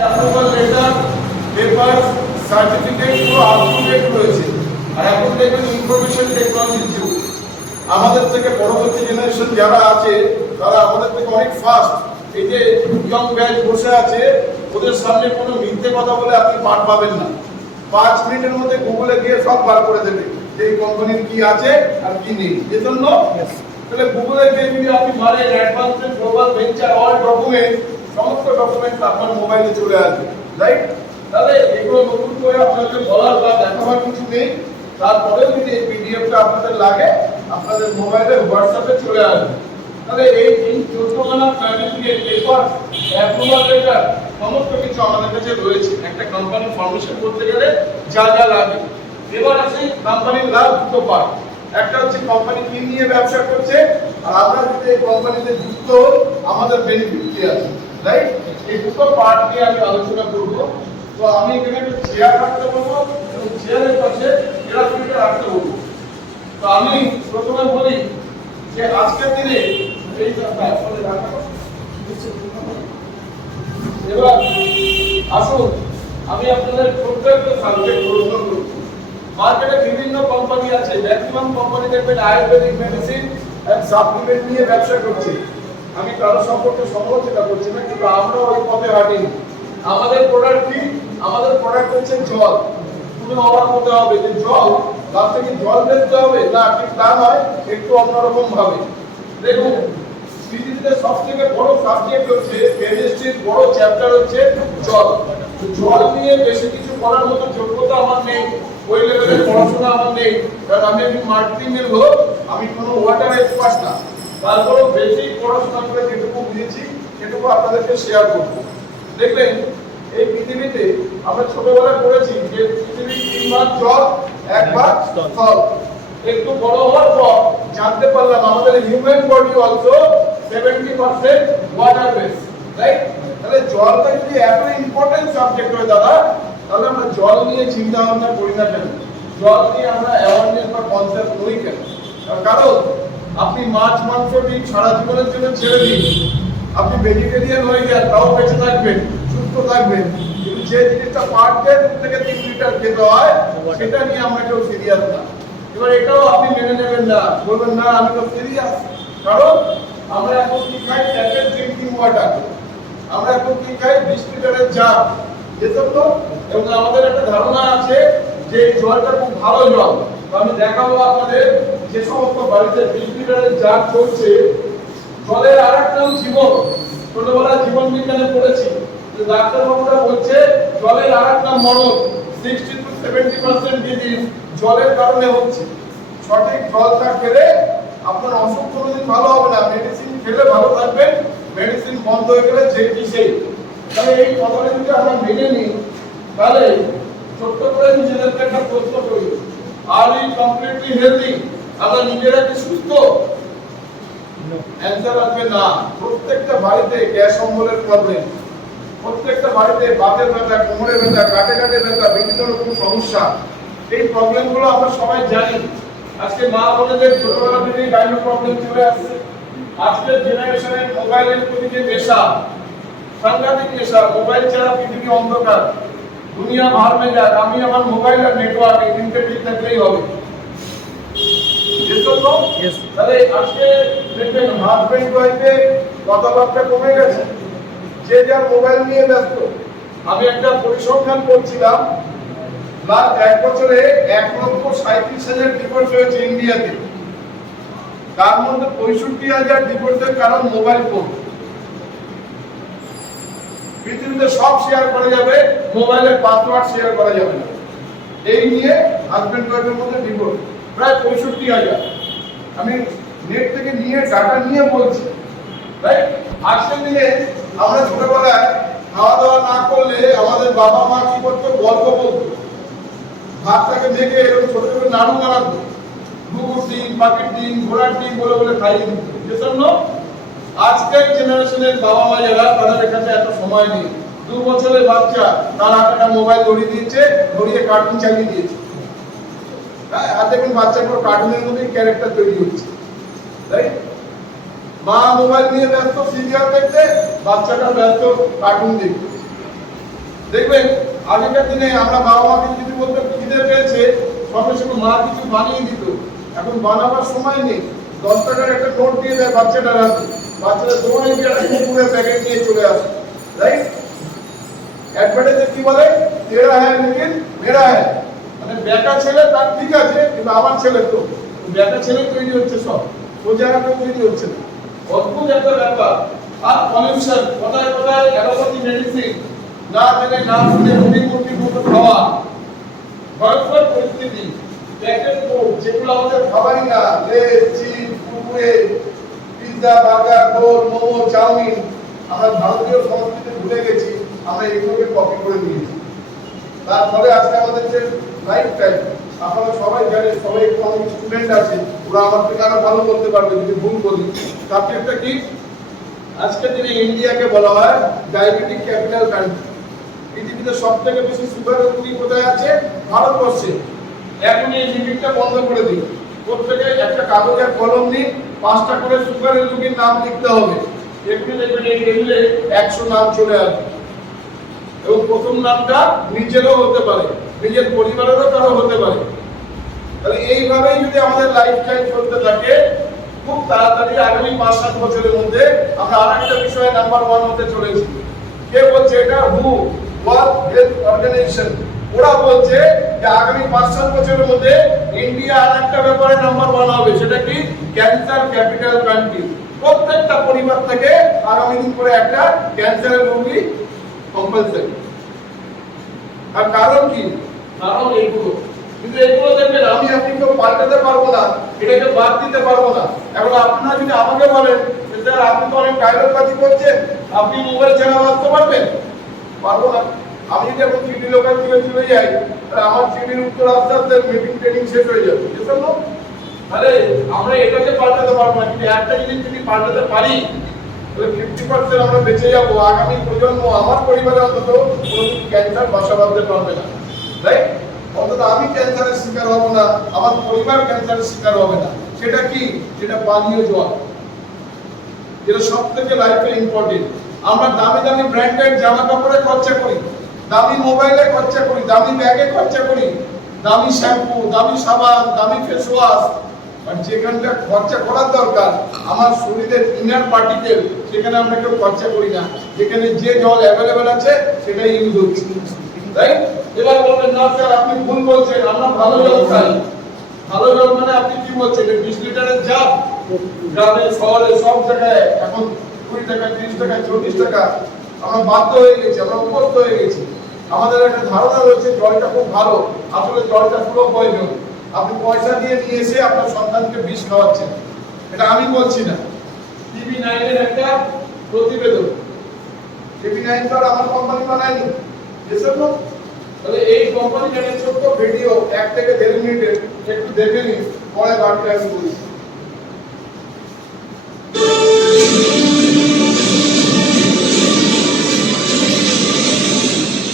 Approval letter, papers, certificate পুরো up to date রয়েছে। আর এখন দেখবেন ইনফরমেশন টেকনোলজির যুগ। আমাদের থেকে পরবর্তী জেনারেশন যারা আছে তারা আমাদের থেকে অনেক ফাস্ট। এই যে ইয়ং ব্যাচ বসে আছে, ওদের সামনে কোনো মিথ্যে কথা বলে আপনি পার পাবেন না। 5 মিনিটের মধ্যে গুগলে গিয়ে সব বার করে দেবে যে এই কোম্পানির কি আছে আর কি নেই। এজন্য তাহলে গুগলে গিয়ে যদি আপনি মারেন advanced global venture all document, সমস্ত ডকুমেন্ট আপনার মোবাইলে চলে আসবে, রাইট? তাহলে এগুলো নতুন করে আপনাদের বলার বা দেখাবার কিছু নেই। তারপরেও যদি এই পিডিএফটা আপনাদের লাগে, আপনাদের মোবাইলে হোয়াটসঅ্যাপে চলে আসবে। তাহলে এই 14খানা সার্টিফিকেট, পেপার, অ্যাপ্রুভাল লেটার সমস্ত কিছু আমাদের কাছে রয়েছে একটা কোম্পানি ফর্মেশন করতে গেলে যা যা লাগে। এবার আছে কোম্পানির লাভ দুটো পার্ট। একটা হচ্ছে কোম্পানি কি নিয়ে ব্যবসা করছে, আর আমরা যদি এই কোম্পানিতে যুক্ত হই আমাদের বেনিফিট কি আছে, রাইট? এই দুটো পার্ট নিয়ে আমি আলোচনা করব। তো আমি এখানে একটা চেয়ার রাখতে বলবো এবং চেয়ারের পাশে গ্রাফিকটা রাখতে বলবো। তো আমি প্রথমে বলি যে আজকের দিনে এই এবার আসুন আমি আপনাদের প্রত্যেকটা সাবজেক্ট প্রশ্ন করব। মার্কেটে বিভিন্ন কোম্পানি আছে, ম্যাক্সিমাম কোম্পানি দেখবেন আয়ুর্বেদিক মেডিসিন এন্ড সাপ্লিমেন্ট নিয়ে ব্যবসা করছে। আমি কারো সম্পর্কে সমালোচনা করছি না, কিন্তু আমরা ওই পথে হাঁটিনি। আমাদের প্রোডাক্ট কি? আমাদের প্রোডাক্ট হচ্ছে জল। তুমি অবাক হতে হবে যে জল, তার থেকে জল বেচতে হবে না, ঠিক তা নয়, একটু অন্যরকম ভাবে। দেখুন পৃথিবীতে সবথেকে বড় সাবজেক্ট হচ্ছে কেমিস্ট্রির বড় চ্যাপ্টার হচ্ছে জল। জল নিয়ে বেশি কিছু করার মতো যোগ্যতা আমার নেই, ওই লেভেলের পড়াশোনা আমার নেই, কারণ আমি একজন মার্কেটিং এর লোক, আমি কোনো ওয়াটার এক্সপার্ট না। তারপরেও বেসিক পড়াশোনা করে যেটুকু বুঝেছি সেটুকু আপনাদেরকে শেয়ার করব। দেখবেন এই পৃথিবীতে আমরা ছোটবেলায় পড়েছি যে পৃথিবীর 3 ভাগ জল, 1 ভাগ স্থল। একটু বড় হওয়ার পর জানতে পারলাম আমাদের human body also 70% water base, right? তাহলে জলটা যদি এত ইম্পর্টেন্ট সাবজেক্ট হয় দাদা, তাহলে আমরা জল নিয়ে চিন্তা ভাবনা করি না কেন? জল নিয়ে আমরা অ্যাওয়ারনেস বা কনসেপ্ট নই কেন? কারণ আপনি মাছ মাংস ডিম সারা জীবনের জন্য ছেড়ে দিন, আপনি ভেজিটেরিয়ান হয়ে যান, তাও বেঁচে থাকবেন, সুস্থ থাকবেন, কিন্তু যে জিনিসটা পার ডে 2 থেকে 3 লিটার খেতে হয় সেটা নিয়ে আমরা কেউ সিরিয়াস না। এবার এটাও আপনি মেনে নেবেন না, বলবেন না আমি তো সিরিয়াস। কারণ আমরা এখন কি খাই? ট্যাপের ড্রিঙ্কিং ওয়াটার। আমরা এখন কি খাই? 20 লিটারের জার। এজন্য এবং আমাদের একটা ধারণা আছে যে এই জলটা খুব ভালো জল। তো আমি দেখাবো আপনাদের যে সমস্ত বাড়িতে 20 লিটারের জার চলছে, জলের আরেকটা নাম জীবন। ছোটবেলায় জীবন বিজ্ঞানে পড়েছি যে ডাক্তার বাবুরা বলছে জলের আরেকটা নাম মরণ। 60 to 70% ডিজিজ জলের কারণে হচ্ছে। সঠিক জলটা খেলে আপনার অসুখ কোনোদিন ভালো হবে না। মেডিসিন খেলে ভালো থাকবেন, মেডিসিন বন্ধ হয়ে গেলে যে কি সেই। তাহলে এই কথাটা যদি আমরা মেনে নিই, তাহলে ছোট্ট করে নিজেদেরকে একটা প্রশ্ন করি, আর উই কমপ্লিটলি হেলদি? আমরা নিজেরা কি সুস্থ? অ্যান্সার আসবে না। প্রত্যেকটা বাড়িতে গ্যাস অম্বলের প্রবলেম, প্রত্যেকটা বাড়িতে বাতের ব্যথা, কোমরের ব্যথা, কাটে কাটে ব্যথা, বিভিন্ন রকম সমস্যা। এই প্রবলেমগুলো আমরা সবাই জানি। আজকে মা বোনেদের ছোটবেলা থেকেই গাইনো প্রবলেম চলে আসছে। আজকের জেনারেশনের মোবাইলের প্রতি যে নেশা, সাংঘাতিক নেশা, মোবাইল ছাড়া পৃথিবী অন্ধকার, দুনিয়া ভার মে যাক, আমি আমার মোবাইল আর নেটওয়ার্ক এই তিনটে ঠিক থাকলেই হবে। তাহলে আজকে দেখবেন হাজবেন্ড ওয়াইফে কথাবার্তা কমে গেছে, যে যার মোবাইল নিয়ে ব্যস্ত। আমি একটা পরিসংখ্যান করছিলাম, লাস্ট 1 বছরে 1,37,000 ডিভোর্স হয়েছে ইন্ডিয়াতে। তার মধ্যে 65,000 ডিভোর্সের কারণ মোবাইল ফোন। পৃথিবীতে সব শেয়ার করা যাবে, মোবাইলের পাসওয়ার্ড শেয়ার করা যাবে না। এই নিয়ে হাজবেন্ড ওয়াইফের মধ্যে ডিভোর্স প্রায় 65,000। আমি নেট থেকে নিয়ে ডাটা নিয়ে বলছি, রাইট? আজকের দিনে আমরা ছোটবেলায় খাওয়া দাওয়া না করলে আমাদের বাবা মা কি করতো? গল্প বলতো, ভাতটাকে মেখে এরকম ছোট ছোট নাড়ু বানাতো, গুড় ডিম, পাখির ডিম, ঘোড়ার ডিম বলে বলে খাইয়ে দিত। এজন্য আজকের জেনারেশনের বাবা মা যারা, তাদের কাছে এত সময় নেই। 2 বছরের বাচ্চা, তার হাতে একটা মোবাইল ধরিয়ে দিয়েছে, ধরিয়ে কার্টুন চালিয়ে দিয়েছে। হ্যাঁ, আর দেখুন বাচ্চাগুলো কার্টুনের মধ্যেই ক্যারেক্টার তৈরি হচ্ছে, রাইট? মা মোবাইল নিয়ে ব্যস্ত সিরিয়াল দেখতে, বাচ্চাটা ব্যস্ত কার্টুন দেখতে। দেখবেন আগেকার দিনে আমরা বাবা মাকে যদি বলতাম খিদে পেয়েছে, সঙ্গে সঙ্গে মা কিছু বানিয়ে দিত। এখন বানাবার সময় নেই, 10 টাকার একটা নোট দিয়ে দেয় বাচ্চাটার হাতে, বাচ্চারা দৌড়ে গিয়ে একটা কুকুরের প্যাকেট নিয়ে চলে আসে, রাইট? অ্যাডভার্টাইজে কি বলে, তেরা হ্যায় লেকিন মেরা হ্যায়, মানে বেটা ছেলে তার ঠিক আছে, কিন্তু আমার ছেলে তো বেটা ছেলে তৈরি হচ্ছে, সব সোজা রাখা তৈরি হচ্ছে না। অদ্ভুত একটা ব্যাপার। আর পলিউশন, কোথায় কোথায় অ্যালোপ্যাথি মেডিসিন না জেনে না শুনে মুরগির মতো খাওয়া, ভয়ঙ্কর পরিস্থিতি। প্যাকেট ফুড যেগুলো আমাদের খাবারই না, Lay's, chips, Kurkure, pizza, burger, roll, momo, chow mein, আমরা ভারতীয় সংস্কৃতি ভুলে গেছি, আমরা এগুলোকে কপি করে নিয়েছি। তার ফলে আজকে আমাদের যে লাইফ টাইম, আপনারা সবাই জানেন, সবাই অনেক স্টুডেন্ট আছে, ওরা আমার থেকে আরো ভালো বলতে পারবে যদি ভুল বলি। সাবজেক্টটা কি? আজকের দিনে ইন্ডিয়াকে বলা হয় ডায়াবেটিক ক্যাপিটাল কান্ট্রি। পৃথিবীতে সব থেকে বেশি সুগারের রোগী কোথায় আছে? ভারতবর্ষে। এখন এই লিমিটটা বন্ধ করে দিন, প্রত্যেকে একটা কাগজের কলম নিন, 5টা করে সুগারের রোগীর নাম লিখতে হবে। এগুলি দেখবেন এই টেবিলে 100 নাম চলে আসবে, এবং প্রথম নামটা নিজেরও হতে পারে, নিজের পরিবারেরও কারো হতে পারে। তাহলে এইভাবেই যদি আমাদের লাইফস্টাইল চলতে থাকে, খুব তাড়াতাড়ি আগামী 5-7 বছরের মধ্যে আমরা আরেকটা বিষয়ে নাম্বার 1 হতে চলেছি। কে বলছে এটা? World Health Organization. ওরা বলছে যে আগামী 5-7 বছরের মধ্যে ইন্ডিয়া আরেকটা ব্যাপারে নাম্বার 1 হবে। সেটা কি? Cancer capital country. প্রত্যেকটা পরিবার থেকে আগামী দিন করে একটা ক্যান্সারের রোগী কম্পালসারি। আর কারণ কি? কারণ এইগুলো। কিন্তু এগুলো দেখবেন আমি আপনি কেউ পাল্টাতে পারবো না, এটাকে বাদ দিতে পারবো না। এখন আপনারা যদি আমাকে বলেন স্যার আপনি তো অনেক ডায়লগবাজি করছেন, আপনি মোবাইল ছাড়া বাঁচতে পারবেন? পারবো না। আমি যদি এখন চিঠি লোকাল দিয়ে চলে যাই, তাহলে আমার চিঠির উত্তর আস্তে আস্তে মিটিং ট্রেনিং শেষ হয়ে যাবে, বুঝতে পারলো? তাহলে আমরা এটাকে পাল্টাতে পারবো না, কিন্তু একটা জিনিস যদি পাল্টাতে পারি, তাহলে 50% আমরা বেঁচে যাবো। আগামী প্রজন্ম, আমার পরিবারে অন্তত কোনোদিন ক্যান্সার বাসা বাঁধতে পারবে না, রাইট? অন্তত আমি ক্যান্সারের শিকার হব না, আমার পরিবার ক্যান্সারের শিকার হবে না। সেটা কি? সেটা পানীয় জল, যেটা সব থেকে লাইফে ইম্পর্টেন্ট। আমরা দামি দামি ব্র্যান্ডেড জামা কাপড়ে খরচা করি, দামি মোবাইলে খরচা করি, দামি ব্যাগে খরচা করি, দামি শ্যাম্পু, দামি সাবান, দামি ফেস ওয়াশ, আর যেখানটা খরচা করার দরকার আমার শরীরের ইনার পার্টিকেল, সেখানে আমরা কেউ খরচা করি না। যেখানে যে জল অ্যাভেলেবেল আছে সেটাই ইউজ হচ্ছে, রাইট? এবার বলবেন না স্যার আপনি ভুল বলছেন, আমরা ভালো জল খাই। ভালো জল মানে আপনি কি বলছেন? 20 লিটারের জার, গ্রামে শহরে সব জায়গায় এখন 20 টাকা, 30 টাকা, 40 টাকা। আমরা বাধ্য হয়ে গেছি, আমরা অভ্যস্ত হয়ে গেছি। আমাদের একটা ধারণা রয়েছে জলটা খুব ভালো, আসলে জলটা পুরো প্রয়োজন। আপনি পয়সা দিয়ে নিয়ে এসে আপনার সন্তানকে বিষ খাওয়াচ্ছেন, এটা আমি বলছি না। TV9 এর একটা প্রতিবেদন, TV9 তো আর আমার কোম্পানি বানায়নি, বুঝছো? তাহলে এই কোম্পানির একটা ছোট্ট ভিডিও 1 থেকে 1.5 মিনিটের, একটু দেখে নিন, পরে বাড়তে আমি বলি।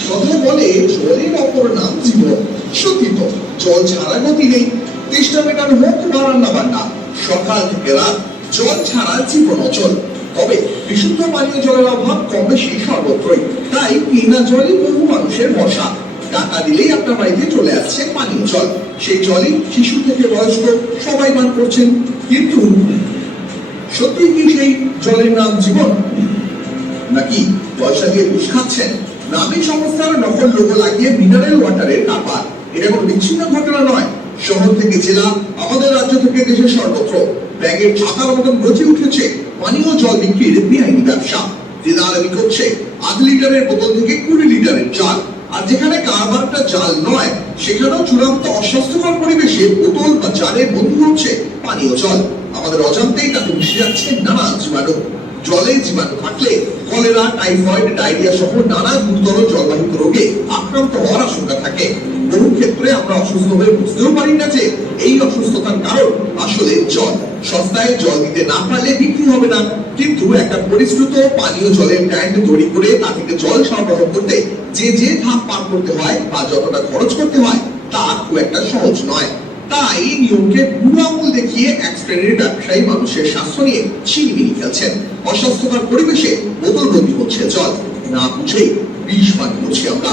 কথা বলে জলের অপর নাম জীবন। সত্যি তো, জল ছাড়া গতি নেই। তেষ্টা মেটানো হোক বা রান্না বান্না, সকাল থেকে রাত জল ছাড়া জীবন অচল। তবে বিশুদ্ধ পানীয় জলের অভাব কম বেশি সর্বত্রই, তাই বিনা জলে বহু মানুষের বসা। টাকা দিলেই আপনার বাড়িতে চলে আসছে পানীয় জল, সেই জলই শিশু থেকে বয়স্ক সবাই পান করছেন। কিন্তু সত্যি কি সেই জলের নাম জীবন, নাকি পয়সা দিয়ে ঘুষ খাচ্ছেন? নামী সংস্থার নকল লোগো লাগিয়ে মিনারেল ওয়াটারের কারবার। এটা কোনো বিচ্ছিন্ন ঘটনা নয়। শহর থেকে জেলা, আমাদের রাজ্য থেকে দেশের সর্বত্র ব্যাগের ছাতার মতন গজে উঠেছে পানীয় জল বিক্রির বেআইনি ব্যবসা। দেদারানি করছে 8 লিটারের বোতল থেকে 20 লিটারের জাল। আর যেখানে কারবারটা জাল নয়, সেখানেও চূড়ান্ত অস্বাস্থ্যকর পরিবেশে বোতল বা জারে বন্ধু হচ্ছে পানীয় জল। আমাদের অজান্তেই তাতে মিশে যাচ্ছে নানা জীবাণু। জলে জীবাণু থাকলে কলেরা, টাইফয়েড, ডায়রিয়া সহ নানা গুরুতর জলবাহিত রোগে আক্রান্ত হওয়ার আশঙ্কা থাকে। বহু ক্ষেত্রে আমরা অসুস্থ হয়ে বুঝতেও পারি না যে এই অসুস্থতার কারণ আসলে জল। সস্তায় জল দিতে না পারলে বিক্রি হবে না, কিন্তু একটা পরিশ্রুত পানীয় জলের ট্যাঙ্ক তৈরি করে তা থেকে জল সরবরাহ করতে যে ধাপ পার করতে হয় বা যতটা খরচ করতে হয় তা খুব একটা সহজ নয়। তাই নিয়মকে বুড়ো আঙুল দেখিয়ে এক শ্রেণীর ব্যবসায়ী মানুষের স্বাস্থ্য নিয়ে ছিনিমিনি খেলছেন। অস্বাস্থ্যকর পরিবেশে বোতলবন্দি হচ্ছে জল। না বুঝে বিষ পান করছি আমরা।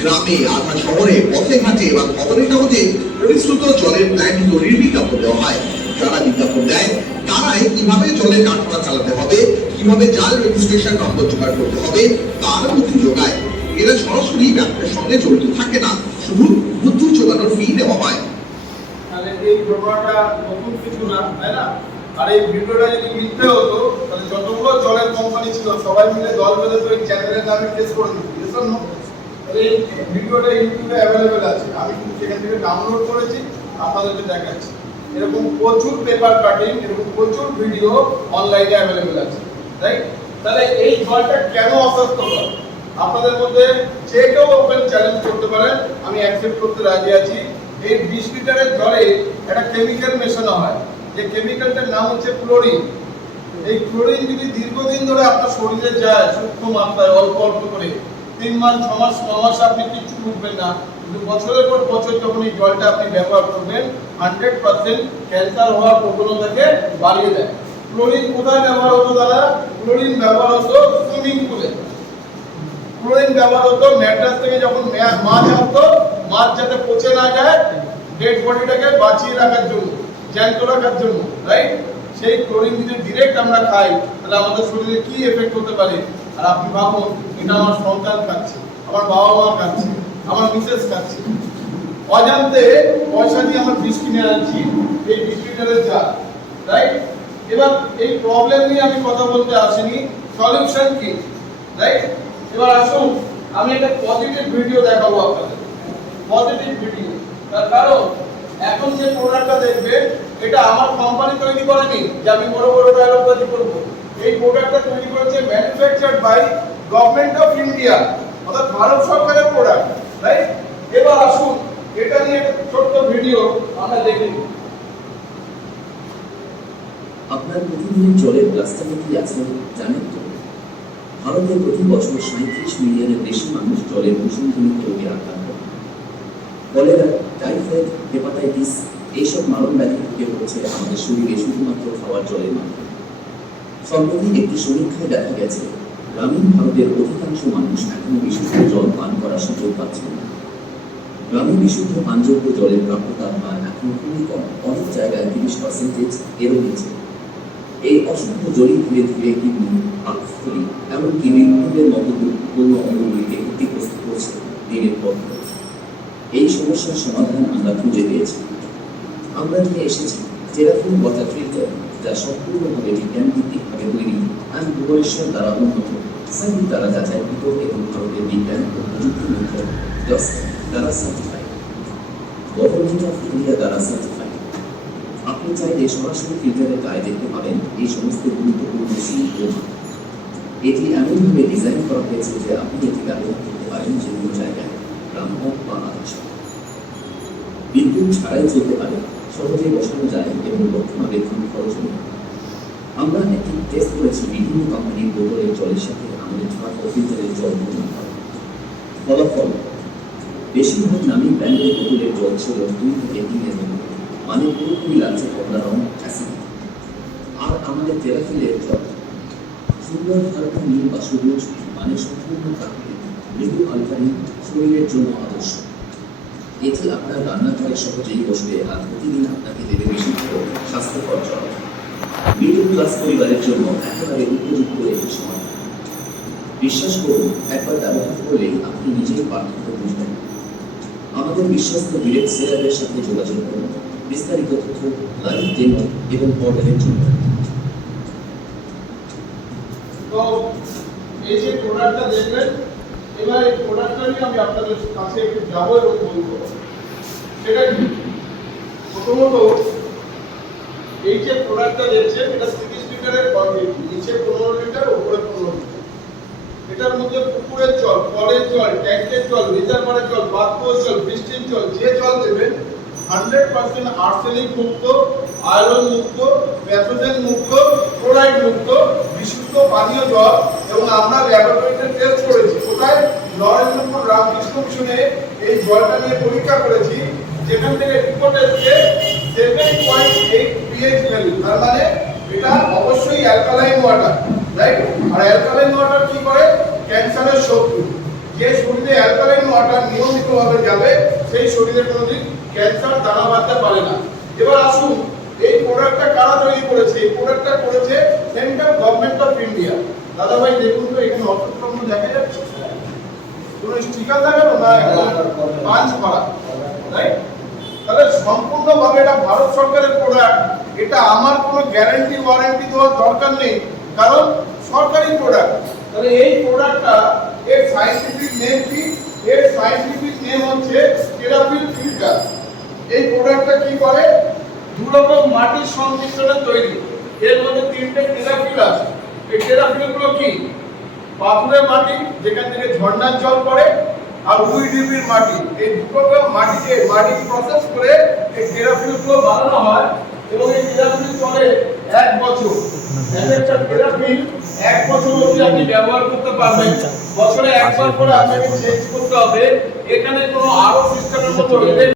গ্রামে, আধা শহরে, পথে ঘাটে বা খবরের কাগজে পরিশ্রুত জলের ট্যাঙ্ক তৈরির বিজ্ঞাপন দেওয়া হয়। যারা বিজ্ঞাপন দেয় তারাই কিভাবে জলের কারখানা চালাতে হবে, কিভাবে জাল রেজিস্ট্রেশন নম্বর জোগাড় করতে হবে তার বুদ্ধি যোগায়। এরা সরাসরি ব্যবসার সঙ্গে জড়িত থাকে না, শুধু বুদ্ধি যোগানোর ফি দেওয়া হয়। তাহলে এই ঘটনাটা নতুন কিছু না, তাই না? আর এই ভিডিওটা যদি মিথ্যে হতো তাহলে যতগুলো জলের কোম্পানি ছিল সবাই মিলে দল বেঁধে তো এই চ্যানেলের নামে কেস করে দিত। এই ভিডিওটা ইউটিউবে অ্যাভেলেবেল আছে, আমি কিন্তু সেখান থেকে ডাউনলোড করেছি, আপনাদেরকে দেখাচ্ছি। এরকম প্রচুর পেপার কাটিং, এরকম প্রচুর ভিডিও অনলাইনে অ্যাভেলেবেল আছে, রাইট? তাহলে এই জলটা কেন অস্বাস্থ্যকর? আপনাদের মধ্যে যে কেউ ওপেন চ্যালেঞ্জ করতে পারেন, আমি অ্যাকসেপ্ট করতে রাজি আছি। এই 20 লিটারের জলে একটা কেমিক্যাল মেশানো হয়, যে কেমিক্যালটার নাম হচ্ছে ক্লোরিন। এই ক্লোরিন যদি দীর্ঘদিন ধরে আপনার শরীরে যায় সূক্ষ্ম মাত্রায় অল্প অল্প করে, 3 মাস 6 মাস 9 মাস আপনি কিছু বুঝবেন না, কিন্তু বছরের পর বছর যখন এই জলটা আপনি ব্যবহার করবেন 100% ক্যান্সার হওয়ার প্রবণতাকে বাড়িয়ে দেয়। ক্লোরিন কোথায় ব্যবহার হতো দাদা? ক্লোরিন ব্যবহার হতো সুইমিং পুলে। ক্লোরিন ব্যবহার হতো ম্যাট্রেস থেকে যখন মাছ আসতো, মাছ যাতে পচে না যায়, ডেড বডিটাকে বাঁচিয়ে রাখার জন্য, জ্যান্ত রাখার জন্য, রাইট? সেই ক্লোরিন যদি ডিরেক্ট আমরা খাই তাহলে আমাদের শরীরে কি এফেক্ট হতে পারে? আর আপনি ভাবুন, এটা আমার সন্তান খাচ্ছে, আমার বাবা মা খাচ্ছে, আমার মিসেস খাচ্ছে, অজান্তে পয়সা দিয়ে আমরা বিষ কিনে আনছি এই 20 লিটারের জার, রাইট? এবার এই প্রবলেম নিয়ে আমি কথা বলতে আসিনি, সলিউশন কি, রাইট? এবার আসুন আমি একটা পজিটিভ ভিডিও দেখাবো আপনাদের, পজিটিভ ভিডিও। তার কারণ এখন যে প্রোডাক্টটা দেখবেন এটা আমার কোম্পানি তৈরি করেনি যে আমি বড় বড় ডায়লগবাজি করব। এই প্রোডাক্টটা তৈরি করেছে ম্যানুফ্যাকচারড বাই গভর্নমেন্ট অফ ইন্ডিয়া, অর্থাৎ ভারত সরকারের প্রোডাক্ট, রাইট? এবার আসুন এটা নিয়ে একটা ছোট্ট ভিডিও আমরা দেখে নিই। আপনার প্রতিদিনের জলের প্লাস্টিকে কি আছে জানেন তো? ভারতে প্রতি বছর 37 মিলিয়নের বেশি মানুষ জলের দূষণজনিত রোগে আক্রান্ত হয়। কলেরা, টাইফয়েড, হেপাটাইটিস এইসব মারণ ব্যাধি ঢুকে পড়ছে আমাদের শরীরে শুধুমাত্র খাওয়ার জলের মাধ্যমে। সম্প্রতি একটি সমীক্ষায় দেখা গেছে গ্রামীণ ভারতের অধিকাংশ মানুষ এখনো বিশুদ্ধ জল পান করার সুযোগ পাচ্ছে না। গ্রামে বিশুদ্ধ পানযোগ্য জলের প্রাপ্যতার হার এখন খুবই কম, অনেক জায়গায় 30% এরও নিচে। এই অশুদ্ধ জলই ধীরে ধীরে কিডনি, পাকস্থলী এমনকি হৃদরোগের মতো গুরুত্বপূর্ণ অঙ্গগুলিকে ক্ষতিগ্রস্ত করছে দিনের পর দিন। এই সমস্যার সমাধান আমরা খুঁজে পেয়েছি। আমরা নিয়ে এসেছি টেরাফিন ওয়াটার ফিল্টার, যা সম্পূর্ণভাবে বিজ্ঞানভিত্তিকভাবে তৈরি আর ভুবনেশ্বর দ্বারা উন্নত, সাইন্স দ্বারা যাচাইকৃত এবং ভারতের বিজ্ঞান ও প্রযুক্তি মুখ্য জস্ট দ্বারা সার্টিফাইড, গভর্নমেন্ট অফ ইন্ডিয়া দ্বারা সার্টিফাইড। আপনি চাইলে সরাসরি ফিল্টারের গায়ে দেখতে পাবেন এই সমস্ত গুরুত্বপূর্ণ সিল ও মান। এটি এমনভাবে ডিজাইন করা হয়েছে যে আপনি এটি ব্যবহার করতে পারেন যে কোনো জায়গায়, গ্রাম হোক বা আধা শহর। বিদ্যুৎ ছাড়াই চলতে পারে, সহজে বসানো যায় এবং রক্ষণাবেক্ষণ খরচ নেই। আমরা একটি টেস্ট করেছি বিভিন্ন কোম্পানির বোতলের জলের সাথে আমাদের ট্রাক ও ফিল্টারের জল তুলনা করে। ফলাফল, বেশিরভাগ নামী ব্র্যান্ডের বোতলের জল ছিল 2 থেকে 3 এর মধ্যে, মানে পুরোপুরি লালচে কমলা রং, অ্যাসিড। আর আমাদের টেরাফিলের জল সুন্দর হালকা নীল বা সবুজ, মানে সম্পূর্ণ প্রাকৃতিক, মৃদু আলকালিন, শরীরের জন্য আদর্শ। এটি আপনার রান্নাঘরে সহজেই বসবে আর প্রতিদিন আপনাকে দেবে বিশুদ্ধ স্বাস্থ্যকর জল। মিডল ক্লাস পরিবারের জন্য একেবারে উপযুক্ত একটি সমাধান। বিশ্বাস করুন, একবার ব্যবহার করলেই আপনি নিজেই পার্থক্য বুঝবেন। আমাদের বিশ্বস্ত ডিরেক্ট সেলারের সাথে যোগাযোগ করুন বিস্তারিত তথ্য, লাইভ ডেমো এবং অর্ডারের জন্য। তো এই যে প্রোডাক্টটা দেখলেন, এবার এই প্রোডাক্টটা নিয়ে আমি আপনাদের কাছে একটু যাবো এবং বলবো সেটা কি। প্রথমত এই যে প্রোডাক্টটা দেখছেন এটা 30 লিটারের কোয়ান্টিটি, নিচে 15 লিটার, উপরে 15 লিটার। এটার মধ্যে পুকুরের জল, কলের জল, ট্যাঙ্কের জল, রিজার্ভারের জল, বাথরুমের জল, বৃষ্টির জল, যে জল দেবেন 100% আর্সেনিক মুক্ত, আয়রন মুক্ত, প্যাথোজেন মুক্ত, ক্লোরাইড মুক্ত, বিশুদ্ধ পানীয় জল। এবং আমরা ল্যাবরেটরিতে টেস্ট করেছি, কোথায়? নরেন্দ্রপুর রামকৃষ্ণ মিশনে এই জলটা নিয়ে পরীক্ষা করেছি, যেখান থেকে রিপোর্ট এসেছে 7.8 pH ভ্যালু। তার মানে এটা অবশ্যই অ্যালকালাইন ওয়াটার, রাইট? আর অ্যালকালাইন ওয়াটার কি করে? ক্যান্সারের শত্রু। যে শরীরে অ্যালকালাইন ওয়াটার নিয়মিতভাবে যাবে সেই শরীরে কোনোদিন ক্যান্সার দানা বাঁধতে পারে না। এবার আসুন, এই প্রোডাক্টটা কারা তৈরি করেছে? এই প্রোডাক্টটা করেছে সেন্ট্রাল গভর্নমেন্ট অফ ইন্ডিয়া। দাদা ভাই দেখুন তো, এখানে অটোক্রম দেখা যাচ্ছে, কোনো স্টিকার লাগানো না, পাঁচ করা, রাইট? তাহলে সম্পূর্ণভাবে এটা ভারত সরকারের প্রোডাক্ট। এটা আমার কোনো গ্যারান্টি ওয়ারেন্টি দেওয়ার দরকার নেই, কারণ সরকারি প্রোডাক্ট। তাহলে এই প্রোডাক্টটা এর সায়েন্টিফিক নেম কি? এর সায়েন্টিফিক নেম হচ্ছে টেরাফিল ফিল্টার। এই প্রোডাক্টটা কি করে? দু রকম মাটির সংমিশ্রণে তৈরি। এর মধ্যে তিনটে টেরাফিল আছে। এই টেরাফিলগুলো কি? পাথুরে মাটি, যেখান থেকে ঝর্ণার জল পড়ে, আর উইডিপির মাটি। এই দুটো মাটিকে মাটি প্রসেস করে এই টেরাফিলগুলো বানানো হয় এবং এই টেরাফিল চলে 1 বছর। একটা টেরাফিল 1 বছর অবধি আপনি ব্যবহার করতে পারবেন। বছরে একবার করে আপনাকে চেঞ্জ করতে হবে। এখানে কোনো আরো সিস্টেমের মতো